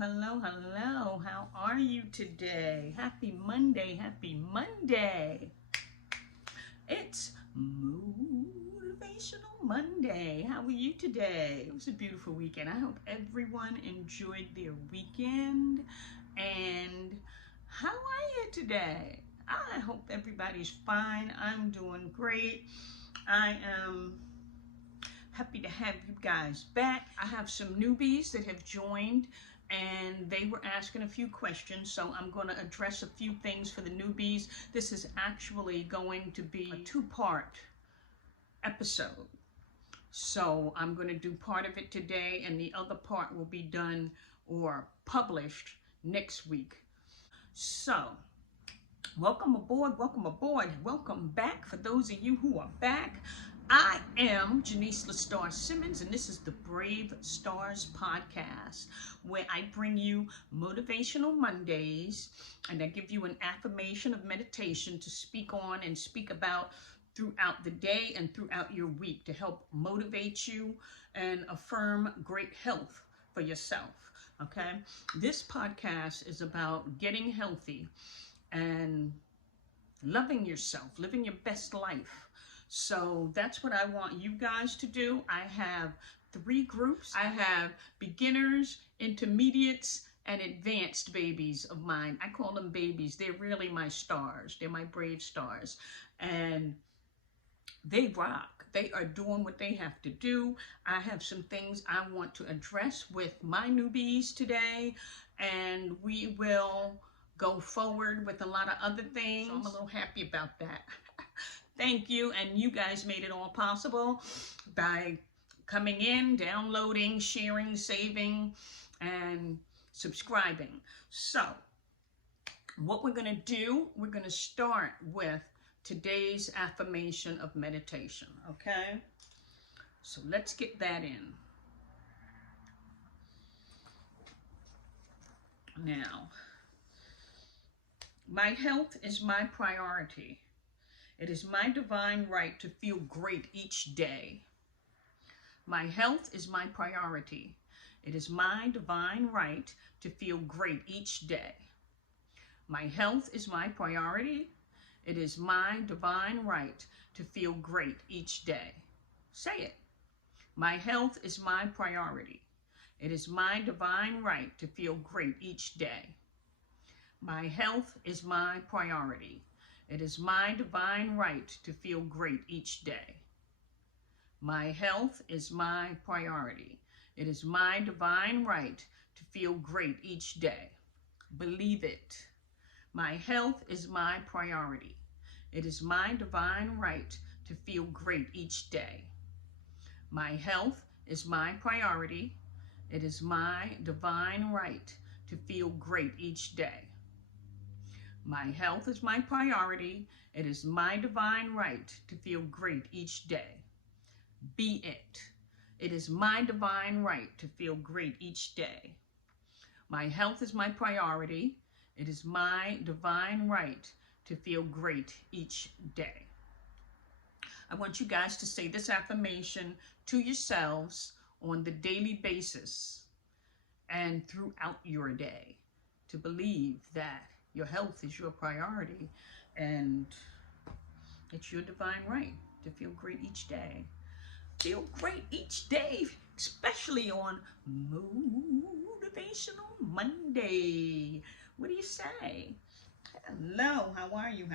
hello. How are you today? Happy Monday, happy Monday. It's Motivational Monday. How are you today? It was a beautiful weekend. I hope everyone enjoyed their weekend. And how are you today? I hope everybody's fine. I'm doing great. I am happy to have you guys back. I have some newbies that have joined and they were asking a few questions, so I'm going to address a few things for the newbies. This is actually going to be a two-part episode. So I'm going to do part of it today and the other part will be done or published next week. So welcome aboard, welcome back. For those of you who are back, I am Janice LaStar Simmons, and this is the Brave Stars podcast, where I bring you Motivational Mondays, and I give you an affirmation of meditation to speak on and speak about throughout the day and throughout your week to help motivate you and affirm great health for yourself, okay? This podcast is about getting healthy and loving yourself, living your best life. So that's what I want you guys to do. I have 3 groups. I have beginners, intermediates, and advanced babies of mine. I call them babies. They're really my stars. They're my brave stars. And they rock. They are doing what they have to do. I have some things I want to address with my newbies today, and we will go forward with a lot of other things. So I'm a little happy about that. Thank you, and you guys made it all possible by coming in, downloading, sharing, saving, and subscribing. So what we're going to do, we're going to start with today's affirmation of meditation, okay? So let's get that in. Now, my health is my priority. It is my divine right to feel great each day. My health is my priority. It is my divine right to feel great each day. My health is my priority. It is my divine right to feel great each day. Say it. My health is my priority. It is my divine right to feel great each day. My health is my priority. It is my divine right to feel great each day. My health is my priority. It is my divine right to feel great each day. Believe it. My health is my priority. It is my divine right to feel great each day. My health is my priority. It is my divine right to feel great each day. My health is my priority. It is my divine right to feel great each day. Be it. It is my divine right to feel great each day. My health is my priority. It is my divine right to feel great each day. I want you guys to say this affirmation to yourselves on the daily basis and throughout your day, to believe that your health is your priority and it's your divine right to feel great each day. Feel great each day, especially on Motivational Monday. What do you say? Hello, how are you?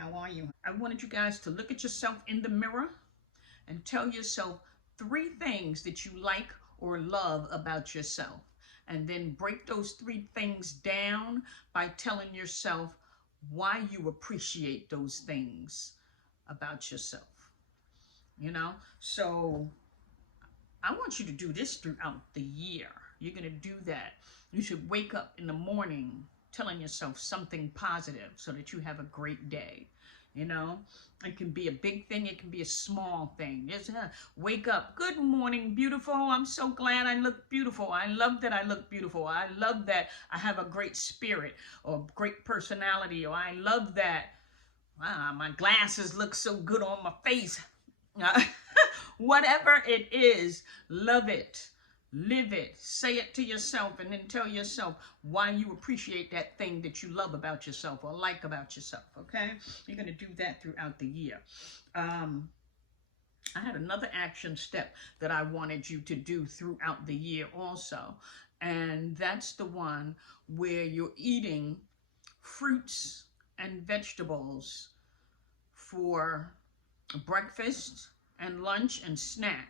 I wanted you guys to look at yourself in the mirror and tell yourself 3 things that you like or love about yourself. And then break those 3 things down by telling yourself why you appreciate those things about yourself. You know, so I want you to do this throughout the year. You're going to do that. You should wake up in the morning telling yourself something positive so that you have a great day. You know, it can be a big thing. It can be a small thing. Just wake up. Good morning, beautiful. I'm so glad I look beautiful. I love that I look beautiful. I love that I have a great spirit or great personality. Or I love that my glasses look so good on my face. Whatever it is, love it. Live it. Say it to yourself, and then tell yourself why you appreciate that thing that you love about yourself or like about yourself, okay? You're going to do that throughout the year. I had another action step that I wanted you to do throughout the year also, and that's the one where you're eating fruits and vegetables for breakfast and lunch and snack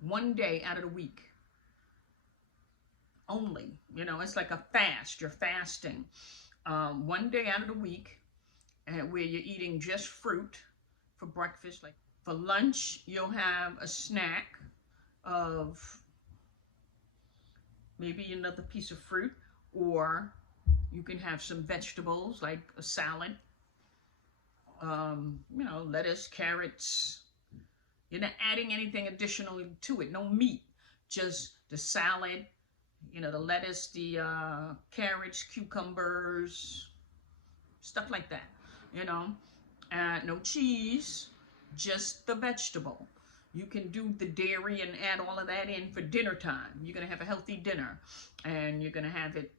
one day out of the week only. You know, it's like a fast. You're fasting one day out of the week, where you're eating just fruit for breakfast. Like for lunch, you'll have a snack of maybe another piece of fruit, or you can have some vegetables like a salad, you know, lettuce, carrots. You're not adding anything additionally to it. No meat, just the salad, you know, the lettuce, the carrots, cucumbers, stuff like that, you know. No cheese, just the vegetable. You can do the dairy and add all of that in for dinner time. You're going to have a healthy dinner, and you're going to have it,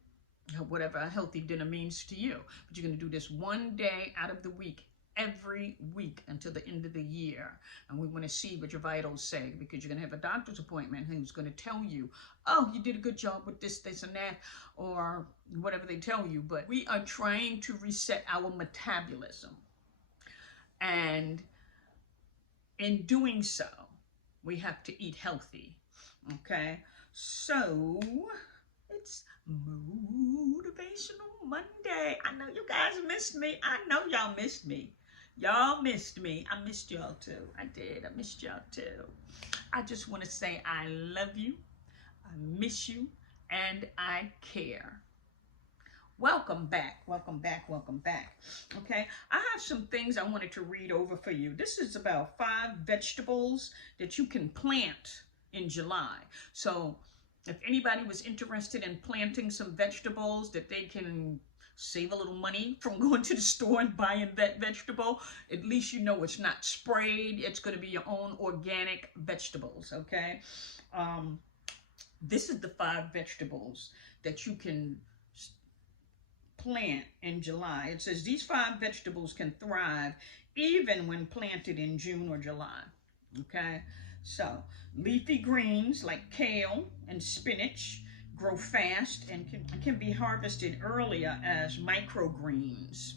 whatever a healthy dinner means to you. But you're going to do this one day out of the week, every week until the end of the year. And we want to see what your vitals say, because you're going to have a doctor's appointment who's going to tell you, oh, you did a good job with this, this, and that, or whatever they tell you. But we are trying to reset our metabolism. And in doing so, we have to eat healthy. Okay? So, it's Motivational Monday. I know you guys missed me. I know y'all missed me. Y'all missed me. I missed y'all too. I did. I missed y'all too. I just want to say I love you. I miss you. And I care. Welcome back. Welcome back. Welcome back. Okay. I have some things I wanted to read over for you. This is about 5 vegetables that you can plant in July. So if anybody was interested in planting some vegetables that they can save a little money from going to the store and buying that vegetable, at least you know it's not sprayed. It's going to be your own organic vegetables, okay? This is the 5 vegetables that you can plant in July. It says these 5 vegetables can thrive even when planted in June or July, okay? So, leafy greens like kale and spinach grow fast and can be harvested earlier as microgreens.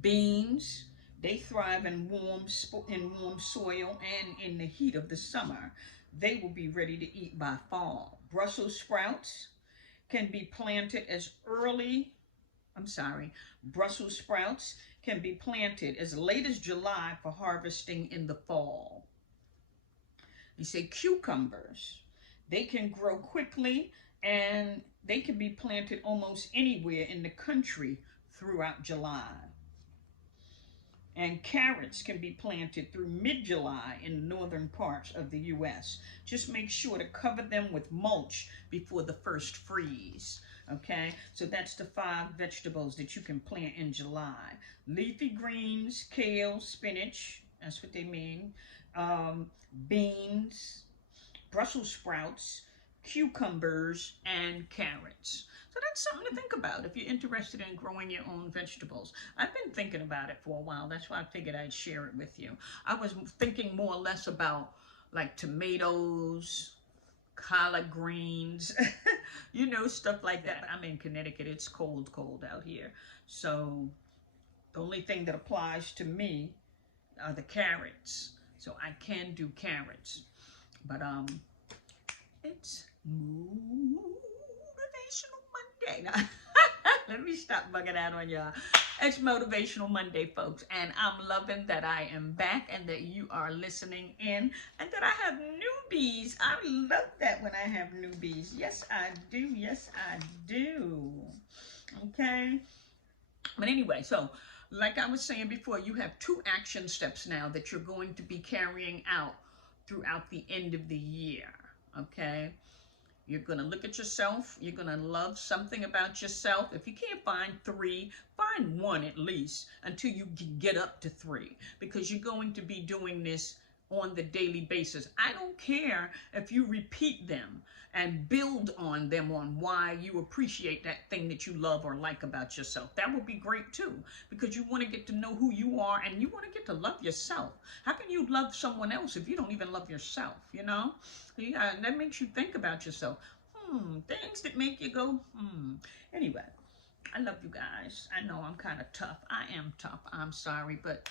Beans, they thrive in warm soil and in the heat of the summer. They will be ready to eat by fall. Brussels sprouts can be planted as Brussels sprouts can be planted as late as July for harvesting in the fall. You say cucumbers, they can grow quickly and they can be planted almost anywhere in the country throughout July. And carrots can be planted through mid-July in the northern parts of the U.S. Just make sure to cover them with mulch before the first freeze. Okay, so that's the 5 vegetables that you can plant in July. Leafy greens, kale, spinach, that's what they mean. Beans, Brussels sprouts, cucumbers, and carrots. So that's something to think about if you're interested in growing your own vegetables. I've been thinking about it for a while. That's why I figured I'd share it with you. I was thinking more or less about like tomatoes, collard greens, you know, stuff like that. I'm in Connecticut. It's cold out here. So the only thing that applies to me are the carrots. So I can do carrots. But it's Motivational Monday. Now, let me stop bugging out on y'all. It's Motivational Monday, folks. And I'm loving that I am back and that you are listening in and that I have newbies. I love that when I have newbies. Yes, I do. Yes, I do. Okay. But anyway, so like I was saying before, you have 2 action steps now that you're going to be carrying out throughout the end of the year, okay? You're going to look at yourself. You're going to love something about yourself. If you can't find 3, find 1 at least until you get up to 3, because you're going to be doing this on the daily basis. I don't care if you repeat them and build on them on why you appreciate that thing that you love or like about yourself. That would be great too, because you want to get to know who you are and you want to get to love yourself. How can you love someone else if you don't even love yourself, you know? Yeah, that makes you think about yourself. Things that make you go, Anyway, I love you guys. I know I'm kind of tough. I am tough. I'm sorry, but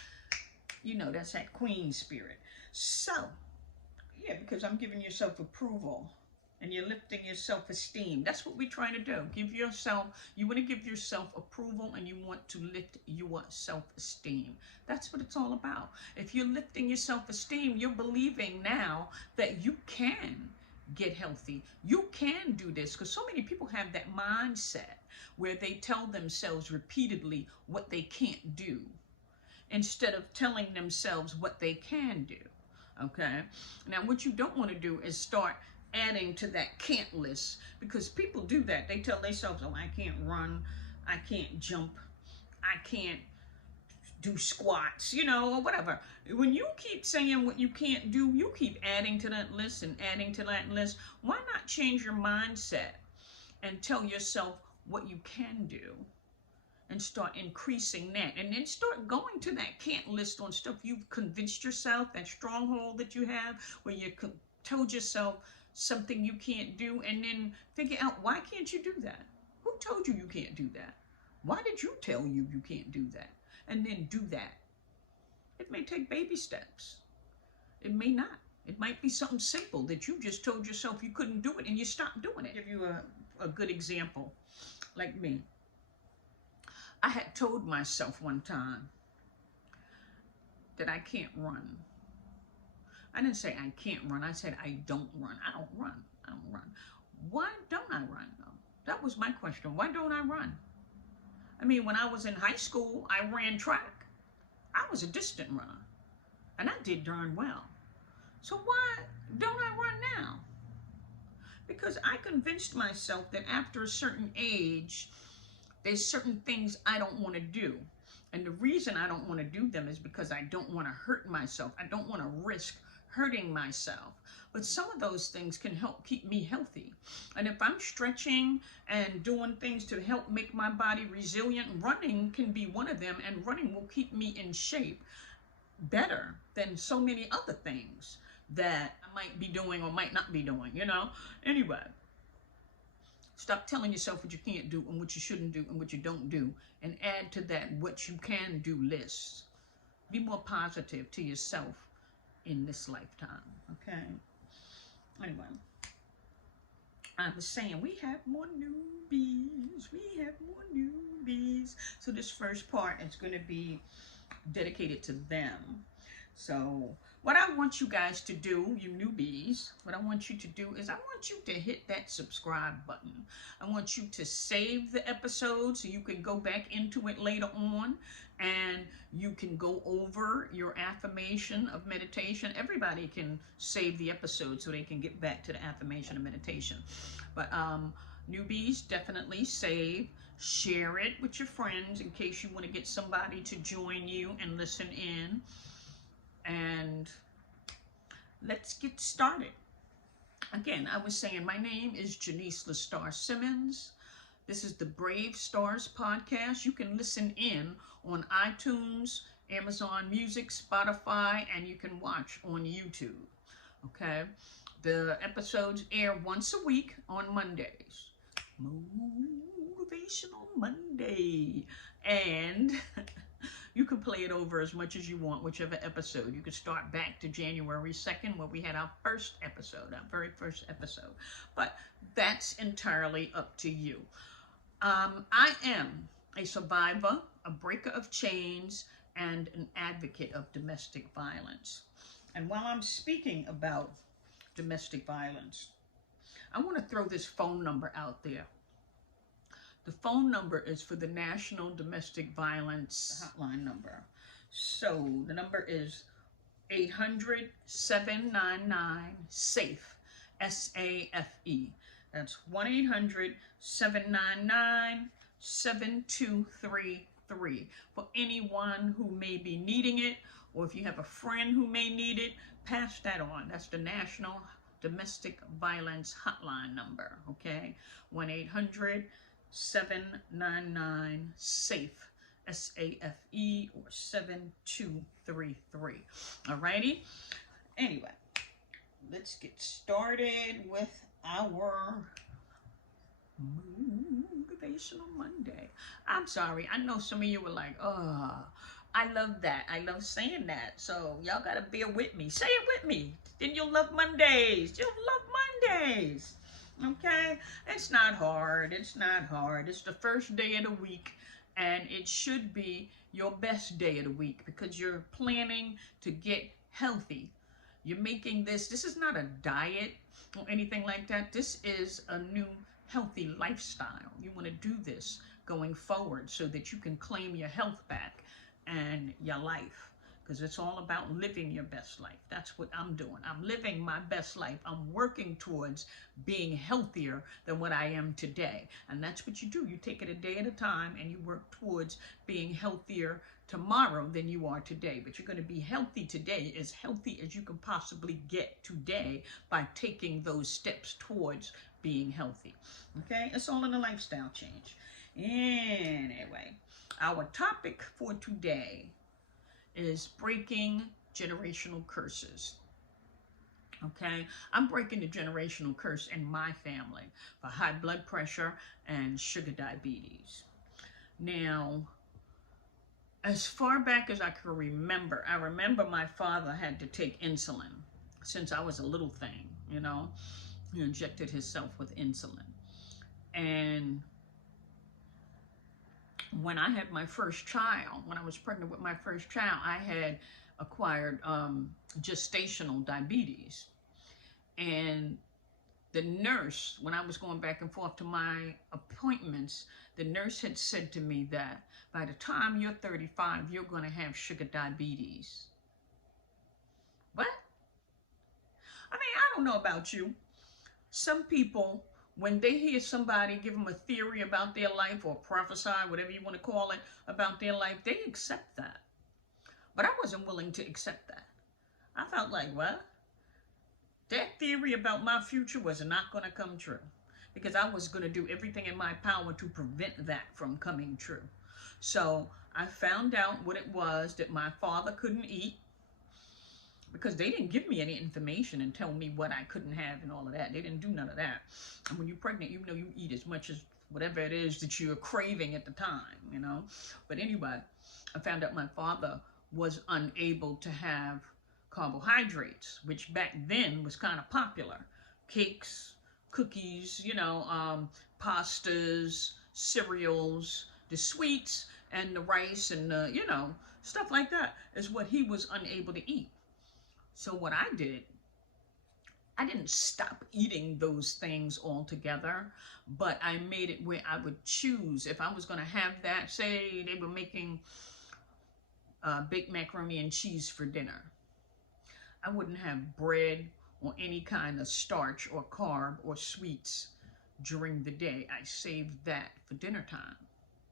you know, that's that queen spirit. So, yeah, because I'm giving yourself approval and you're lifting your self-esteem. That's what we're trying to do. You want to give yourself approval and you want to lift your self-esteem. That's what it's all about. If you're lifting your self-esteem, you're believing now that you can get healthy. You can do this, because so many people have that mindset where they tell themselves repeatedly what they can't do instead of telling themselves what they can do. Okay? Now, what you don't want to do is start adding to that can't list, because people do that. They tell themselves, oh, I can't run, I can't jump, I can't do squats, you know, or whatever. When you keep saying what you can't do, you keep adding to that list and adding to that list. Why not change your mindset and tell yourself what you can do and start increasing that, and then start going to that can't list on stuff you've convinced yourself, that stronghold that you have where you told yourself something you can't do, and then figure out, why can't you do that? Who told you you can't do that? Why did you tell you can't do that? And then do that. It may take baby steps. It may not. It might be something simple that you just told yourself you couldn't do it and you stopped doing it. I'll give you a good example. Like me. I had told myself one time that I can't run. I didn't say I can't run. I said I don't run. I don't run. I don't run. Why don't I run, though? That was my question. Why don't I run? I mean, when I was in high school, I ran track. I was a distant runner, and I did darn well. So why don't I run now? Because I convinced myself that after a certain age, there's certain things I don't want to do. And the reason I don't want to do them is because I don't want to hurt myself. I don't want to risk hurting myself. But some of those things can help keep me healthy. And if I'm stretching and doing things to help make my body resilient, running can be one of them. And running will keep me in shape better than so many other things that I might be doing or might not be doing, you know? Anyway, stop telling yourself what you can't do and what you shouldn't do and what you don't do, and add to that what you can do list. Be more positive to yourself in this lifetime, okay? Anyway, I was saying we have more newbies. We have more newbies. So this first part is going to be dedicated to them. So what I want you guys to do, you newbies, what I want you to do is I want you to hit that subscribe button. I want you to save the episode so you can go back into it later on and you can go over your affirmation of meditation. Everybody can save the episode so they can get back to the affirmation of meditation. But newbies, definitely save. Share it with your friends in case you want to get somebody to join you and listen in. And let's get started. Again, I was saying my name is Janice LaStar Simmons. This is the Brave Stars podcast. You can listen in on iTunes, Amazon Music, Spotify, and you can watch on YouTube. Okay? The episodes air once a week on Mondays. Motivational Monday. And you can play it over as much as you want, whichever episode. You can start back to January 2nd, where we had our first episode, our very first episode. But that's entirely up to you. I am a survivor, a breaker of chains, and an advocate of domestic violence. And while I'm speaking about domestic violence, I want to throw this phone number out there. The phone number is for the National Domestic Violence Hotline number. So the number is 800-799-SAFE, S-A-F-E. That's 1-800-799-7234. 3. For anyone who may be needing it, or if you have a friend who may need it, pass that on. That's the National Domestic Violence Hotline number, okay? 1-800-799-SAFE, SAFE, or 7233. Alrighty? Anyway, let's get started with our Motivational Monday. I'm sorry. I know some of you were like, oh, I love that. I love saying that. So y'all got to bear with me. Say it with me. Then you'll love Mondays. You'll love Mondays. Okay? It's not hard. It's not hard. It's the first day of the week, and it should be your best day of the week because you're planning to get healthy. You're making this is not a diet or anything like that. This is a new healthy lifestyle. You want to do this going forward so that you can claim your health back and your life, because it's all about living your best life. That's what I'm doing. I'm living my best life. I'm working towards being healthier than what I am today. And that's what you do. You take it a day at a time and you work towards being healthier tomorrow than you are today. But you're going to be healthy today, as healthy as you can possibly get today, by taking those steps towards being healthy. Okay? It's all in a lifestyle change. Anyway, our topic for today is breaking generational curses. Okay? I'm breaking the generational curse in my family for high blood pressure and sugar diabetes. Now, as far back as I can remember, I remember my father had to take insulin since I was a little thing, you know. He injected himself with insulin. And when I had my first child, when I was pregnant with my first child, I had acquired gestational diabetes. And the nurse, when I was going back and forth to my appointments, the nurse had said to me that by the time you're 35, you're going to have sugar diabetes. What? I mean, I don't know about you. Some people, when they hear somebody give them a theory about their life or prophesy, whatever you want to call it, about their life, they accept that. But I wasn't willing to accept that. I felt like, what? That theory about my future was not going to come true, because I was going to do everything in my power to prevent that from coming true. So I found out what it was that my father couldn't eat, because they didn't give me any information and tell me what I couldn't have and all of that. They didn't do none of that. And when you're pregnant, you know, you eat as much as whatever it is that you're craving at the time, you know. But anyway, I found out my father was unable to have carbohydrates, which back then was kind of popular. Cakes, cookies, you know, pastas, cereals, the sweets and the rice and the, you know, stuff like that is what he was unable to eat. So what I did, I didn't stop eating those things altogether, but I made it where I would choose if I was going to have that. Say they were making baked macaroni and cheese for dinner. I wouldn't have bread or any kind of starch or carb or sweets during the day. I saved that for dinner time,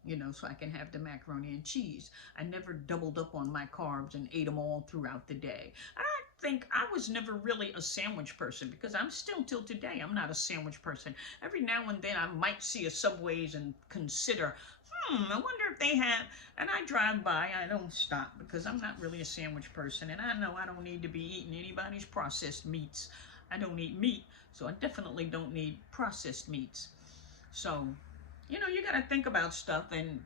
you know, so I can have the macaroni and cheese. I never doubled up on my carbs and ate them all throughout the day. I think I was never really a sandwich person, because I'm still, till today, I'm not a sandwich person. Every now and then I might see a Subway's and consider, I wonder if they have, and I drive by. I don't stop because I'm not really a sandwich person, and I know I don't need to be eating anybody's processed meats. I don't eat meat, so I definitely don't need processed meats. So, you know, you got to think about stuff and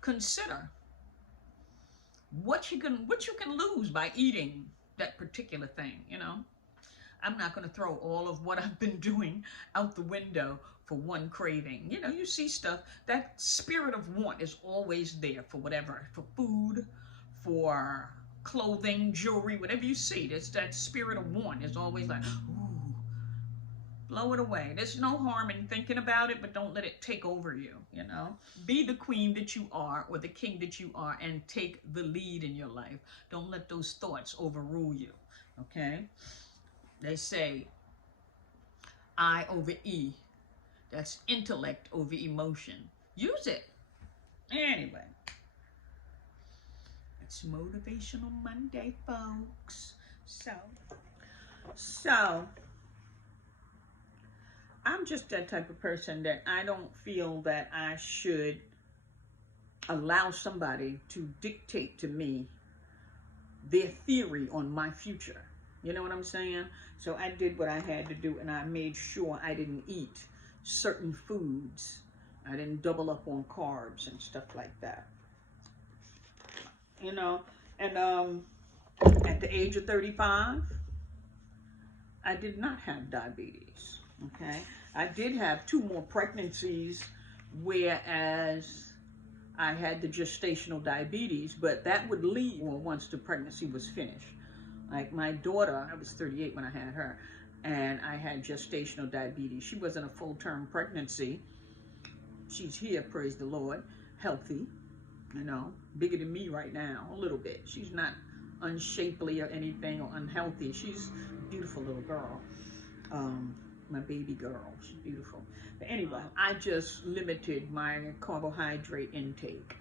consider what you can lose by eating that particular thing, you know. I'm not going to throw all of what I've been doing out the window for one craving. You know, you see stuff, that spirit of want is always there for whatever, for food, for clothing, jewelry, whatever you see. There's that spirit of want is always like, ooh, blow it away. There's no harm in thinking about it, but don't let it take over you, you know. Be the queen that you are, or the king that you are, and take the lead in your life. Don't let those thoughts overrule you, okay? They say I over E. That's intellect over emotion. Use it. Anyway, It's Motivational Monday, folks. So I'm just that type of person that I don't feel that I should allow somebody to dictate to me their theory on my future. You know what I'm saying? So I did what I had to do, and I made sure I didn't eat certain foods. I didn't double up on carbs and stuff like that. You know, and at the age of 35, I did not have diabetes, okay? I did have 2 more pregnancies, whereas I had the gestational diabetes, but that would leave once the pregnancy was finished. Like my daughter, I was 38 when I had her, and I had gestational diabetes. She wasn't a full-term pregnancy. She's here, praise the Lord, healthy, you know, bigger than me right now, a little bit. She's not unshapely or anything or unhealthy. She's a beautiful little girl. My baby girl, she's beautiful. But anyway, I just limited my carbohydrate intake,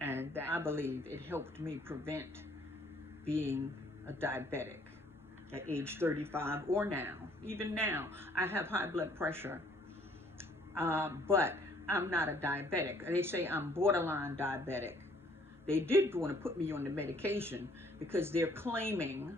and that, I believe it helped me prevent being a diabetic at age 35 or now. Even now, I have high blood pressure, but I'm not a diabetic. They say I'm borderline diabetic. They did want to put me on the medication because they're claiming,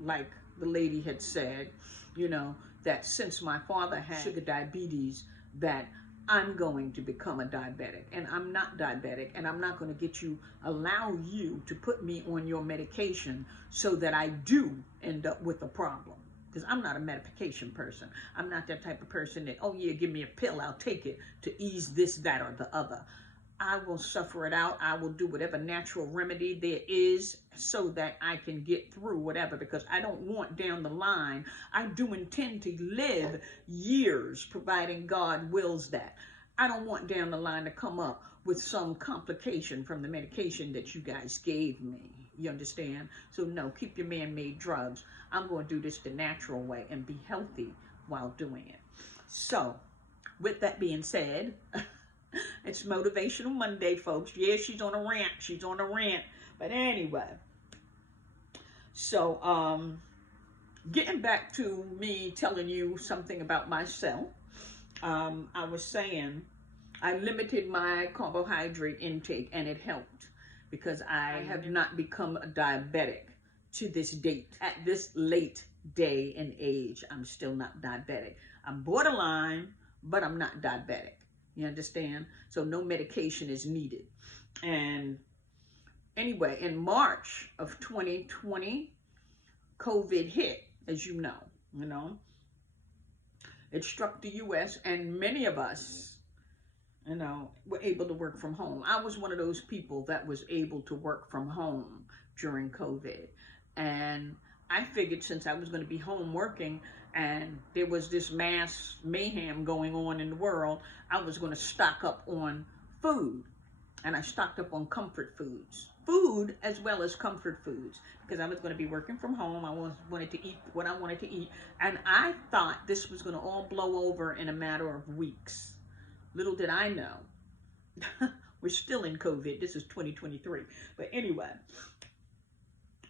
like the lady had said, you know, that since my father had sugar diabetes, that I'm going to become a diabetic. And I'm not diabetic, and I'm not going to allow you to put me on your medication so that I do end up with a problem. Because I'm not a medication person. I'm not that type of person that, oh yeah, give me a pill, I'll take it to ease this, that, or the other. I will suffer it out. I will do whatever natural remedy there is so that I can get through whatever, because I don't want down the line. I do intend to live years, providing God wills that. I don't want down the line to come up with some complication from the medication that you guys gave me. You understand? So no, keep your man-made drugs. I'm going to do this the natural way and be healthy while doing it. So with that being said, it's Motivational Monday, folks. Yeah, she's on a rant. She's on a rant. But anyway, so getting back to me telling you something about myself, I was saying I limited my carbohydrate intake, and it helped because I have not become a diabetic to this date. At this late day and age, I'm still not diabetic. I'm borderline, but I'm not diabetic. You understand? So no medication is needed. And anyway, in March of 2020, COVID hit, as you know. It struck the U.S., and many of us, you know, were able to work from home. I was one of those people that was able to work from home during COVID. And I figured since I was going to be home working and there was this mass mayhem going on in the world, I was going to stock up on food. And I stocked up on comfort foods. Food as well as comfort foods. Because I was going to be working from home. I wanted to eat what I wanted to eat. And I thought this was going to all blow over in a matter of weeks. Little did I know. We're still in COVID. This is 2023. But anyway,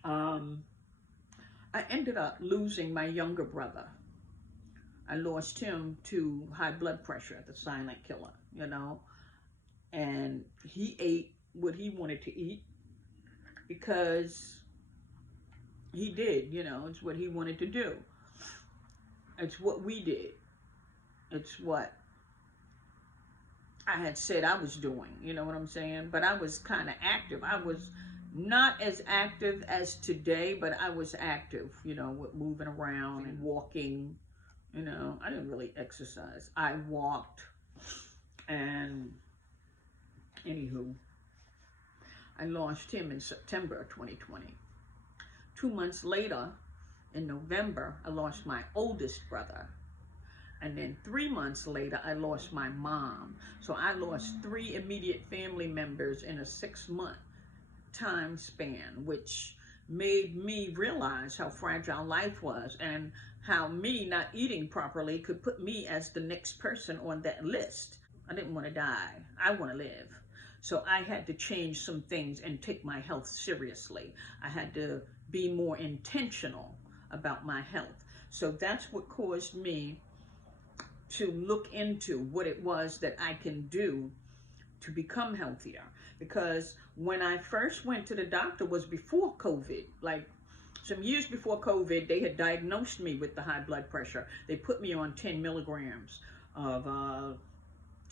I ended up losing my younger brother. I lost him to high blood pressure, the silent killer, you know. And he ate what he wanted to eat because he did, you know. It's what he wanted to do. It's what we did. It's what I had said I was doing, you know what I'm saying? But I was kind of active. I was not as active as today, but I was active, you know, with moving around and walking. You know, I didn't really exercise. I walked, and anywho, I lost him in September of 2020. 2 months later, in November, I lost my oldest brother. And then 3 months later, I lost my mom. So I lost 3 immediate family members in a 6-month time span, which made me realize how fragile life was and how me not eating properly could put me as the next person on that list. I didn't want to die. I want to live. So I had to change some things and take my health seriously. I had to be more intentional about my health. So that's what caused me to look into what it was that I can do to become healthier. Because when I first went to the doctor was before COVID, like some years before COVID, they had diagnosed me with the high blood pressure. They put me on 10 milligrams of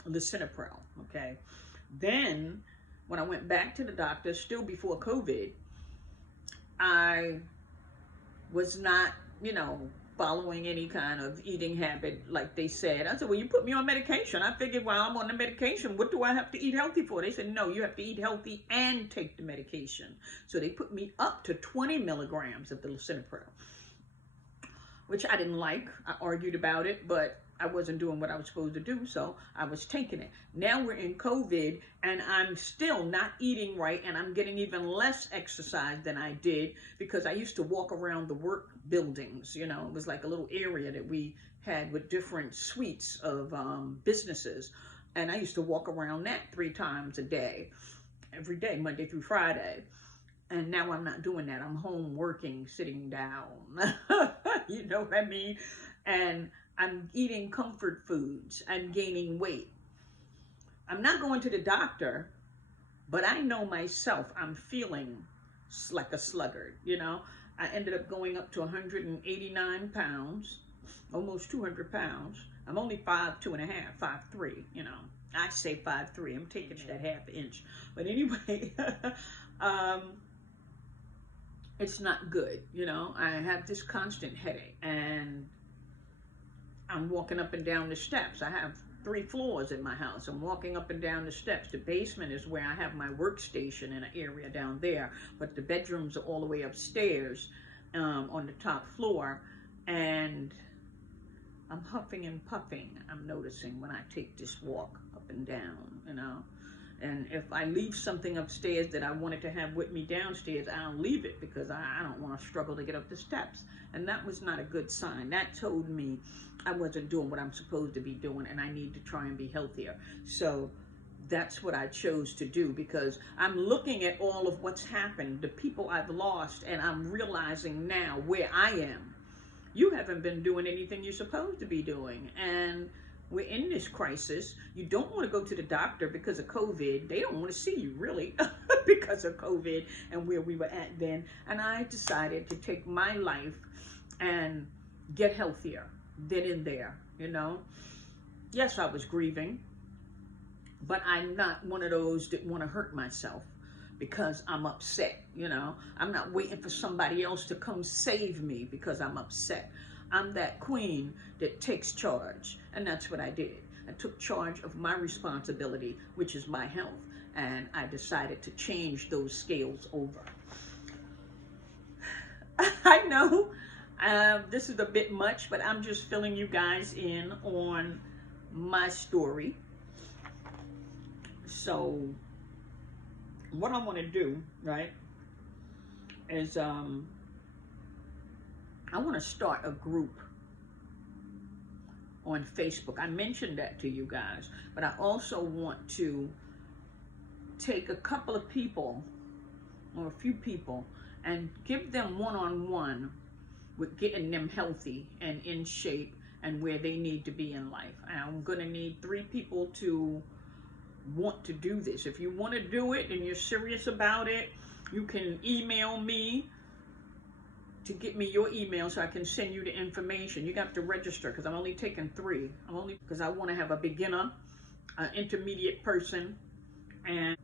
lisinopril, okay? Then when I went back to the doctor, still before COVID, I was not, following any kind of eating habit like they said. I said, well, you put me on medication. I figured while I'm on the medication, what do I have to eat healthy for? They said, no, you have to eat healthy and take the medication. So they put me up to 20 milligrams of the lisinopril, which I didn't like. I argued about it, but I wasn't doing what I was supposed to do, so I was taking it. Now we're in COVID, and I'm still not eating right, and I'm getting even less exercise than I did, because I used to walk around the work buildings. It was like a little area that we had with different suites of businesses, and I used to walk around that 3 times a day, every day, Monday through Friday. And now I'm not doing that. I'm home working, sitting down. You know what I mean? And I'm eating comfort foods. I'm gaining weight. I'm not going to the doctor, but I know myself, I'm feeling like a sluggard, I ended up going up to 189 pounds, almost 200 pounds. I'm only 5'2.5", 5'3", I say 5'3", I'm taking that half inch. But anyway, it's not good, I have this constant headache, and I'm walking up and down the steps. I have 3 floors in my house. I'm walking up and down the steps. The basement is where I have my workstation in an area down there, but the bedrooms are all the way upstairs on the top floor, and I'm huffing and puffing, I'm noticing, when I take this walk up and down, And if I leave something upstairs that I wanted to have with me downstairs, I'll leave it, because I don't want to struggle to get up the steps. And that was not a good sign. That told me I wasn't doing what I'm supposed to be doing, and I need to try and be healthier. So that's what I chose to do, because I'm looking at all of what's happened, the people I've lost, and I'm realizing now where I am. You haven't been doing anything you're supposed to be doing, and we're in this crisis. You don't want to go to the doctor because of COVID. They don't want to see you, really, because of COVID and where we were at then. And I decided to take my life and get healthier then and there, Yes, I was grieving, but I'm not one of those that want to hurt myself because I'm upset, I'm not waiting for somebody else to come save me because I'm upset. I'm that queen that takes charge, and that's what I did. I took charge of my responsibility, which is my health, and I decided to change those scales over. I know this is a bit much, but I'm just filling you guys in on my story. So what I want to do, right, is I want to start a group on Facebook. I mentioned that to you guys, but I also want to take a couple of people or a few people and give them one-on-one with getting them healthy and in shape and where they need to be in life. I'm going to need 3 people to want to do this. If you want to do it and you're serious about it, you can email me to get me your email so I can send you the information. You got to register, because I'm only taking 3. Because I want to have a beginner, an intermediate person, and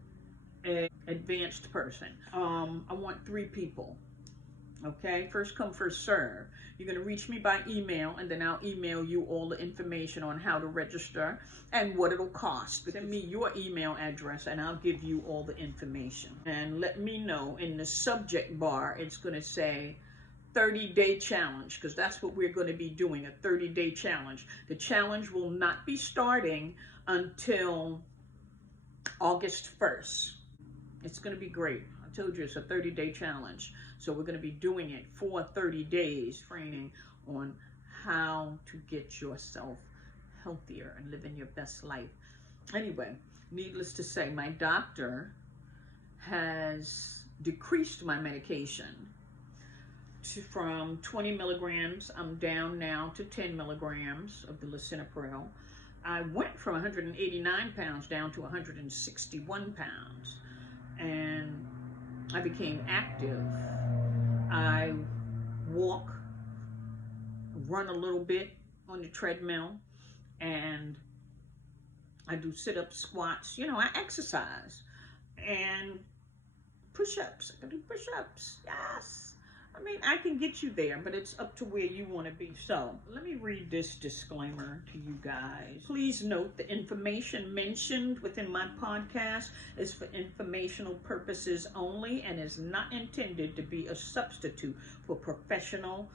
an advanced person. I want 3 people. Okay, first come, first serve. You're going to reach me by email, and then I'll email you all the information on how to register and what it'll cost. Send me your email address, and I'll give you all the information. And let me know in the subject bar, it's going to say 30-day challenge, because that's what we're going to be doing, a 30-day challenge. The challenge will not be starting until August 1st. It's going to be great. I told you it's a 30-day challenge. So we're going to be doing it for 30 days, training on how to get yourself healthier and living your best life. Anyway, needless to say, my doctor has decreased my medication from 20 milligrams. I'm down now to 10 milligrams of the lisinopril. I went from 189 pounds down to 161 pounds, and I became active. I walk, run a little bit on the treadmill, and I do sit-ups, squats. You know, I exercise. And push-ups. I can do push-ups. Yes. I mean, I can get you there, but it's up to where you want to be. So let me read this disclaimer to you guys. Please note the information mentioned within my podcast is for informational purposes only and is not intended to be a substitute for professional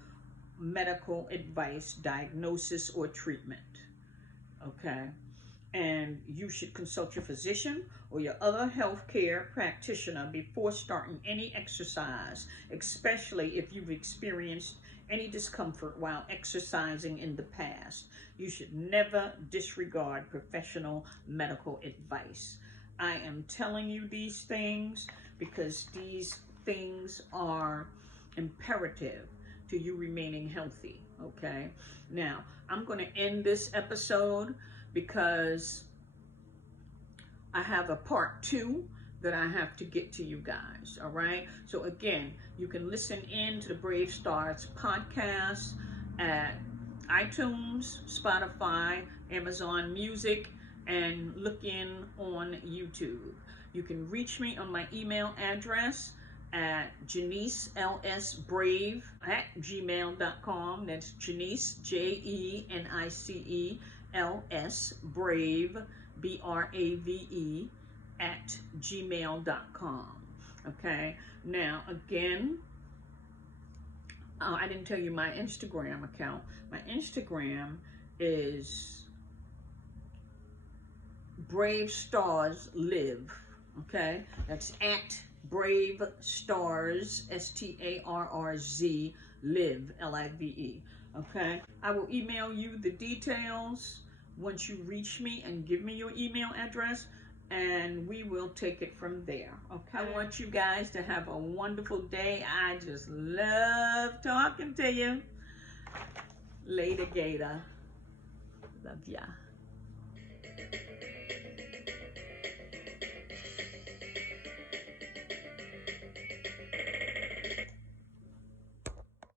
medical advice, diagnosis, or treatment. Okay? And you should consult your physician or your other healthcare practitioner before starting any exercise, especially if you've experienced any discomfort while exercising in the past. You should never disregard professional medical advice. I am telling you these things because these things are imperative to you remaining healthy, okay? Now, I'm going to end this episode because I have a part 2 that I have to get to you guys, all right? So again, you can listen in to the Brave Stars podcast at iTunes, Spotify, Amazon Music, and look in on YouTube. You can reach me on my email address at JaniceLSBrave@gmail.com. That's Janice, JENICE LS, Brave, @gmail.com. Okay, now again, I didn't tell you my Instagram account. My Instagram is Brave Stars Live. Okay, that's at Brave Stars, STARRZ, Live, LIVE. Okay, I will email you the details once you reach me and give me your email address, and we will take it from there. Okay, I want you guys to have a wonderful day. I just love talking to you. Later, Gator. Love ya.